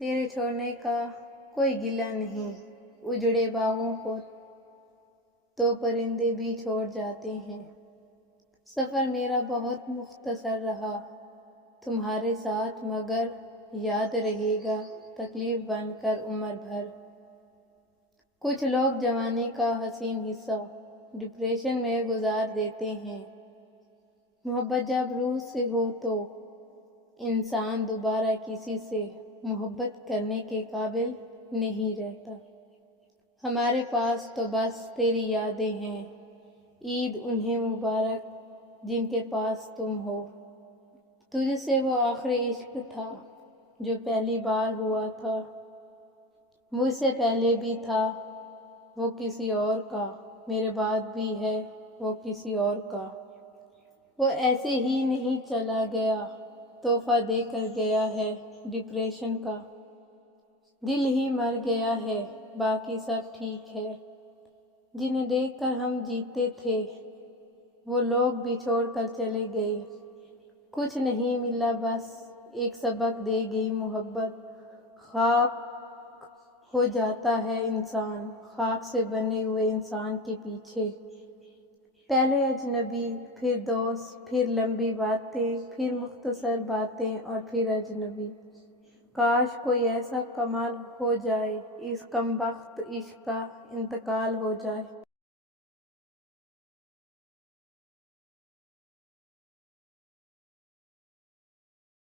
تیرے چھوڑنے کا کوئی گلہ نہیں، اجڑے باغوں کو تو پرندے بھی چھوڑ جاتے ہیں۔ سفر میرا بہت مختصر رہا تمہارے ساتھ، مگر یاد رہے گا تکلیف بن کر عمر بھر۔ کچھ لوگ جوانی کا حسین حصہ ڈپریشن میں گزار دیتے ہیں۔ محبت جب روح سے ہو تو انسان دوبارہ کسی سے محبت کرنے کے قابل نہیں رہتا۔ ہمارے پاس تو بس تیری یادیں ہیں، عید انہیں مبارک جن کے پاس تم ہو۔ تجھ سے وہ آخری عشق تھا جو پہلی بار ہوا تھا، مجھ سے پہلے بھی تھا وہ کسی اور کا، میرے بعد بھی ہے وہ کسی اور کا۔ وہ ایسے ہی نہیں چلا گیا، تحفہ دے کر گیا ہے ڈپریشن کا۔ دل ہی مر گیا ہے، باقی سب ٹھیک ہے۔ جنہیں دیکھ کر ہم جیتے تھے وہ لوگ بھی چھوڑ کر چلے گئے۔ کچھ نہیں ملا، بس ایک سبق دے گئی محبت۔ خاک ہو جاتا ہے انسان خاک سے بنے ہوئے انسان کے پیچھے۔ پہلے اجنبی، پھر دوست، پھر لمبی باتیں، پھر مختصر باتیں اور پھر اجنبی۔ کاش کوئی ایسا کمال ہو جائے اس کم بخت عشق کا انتقال ہو جائے۔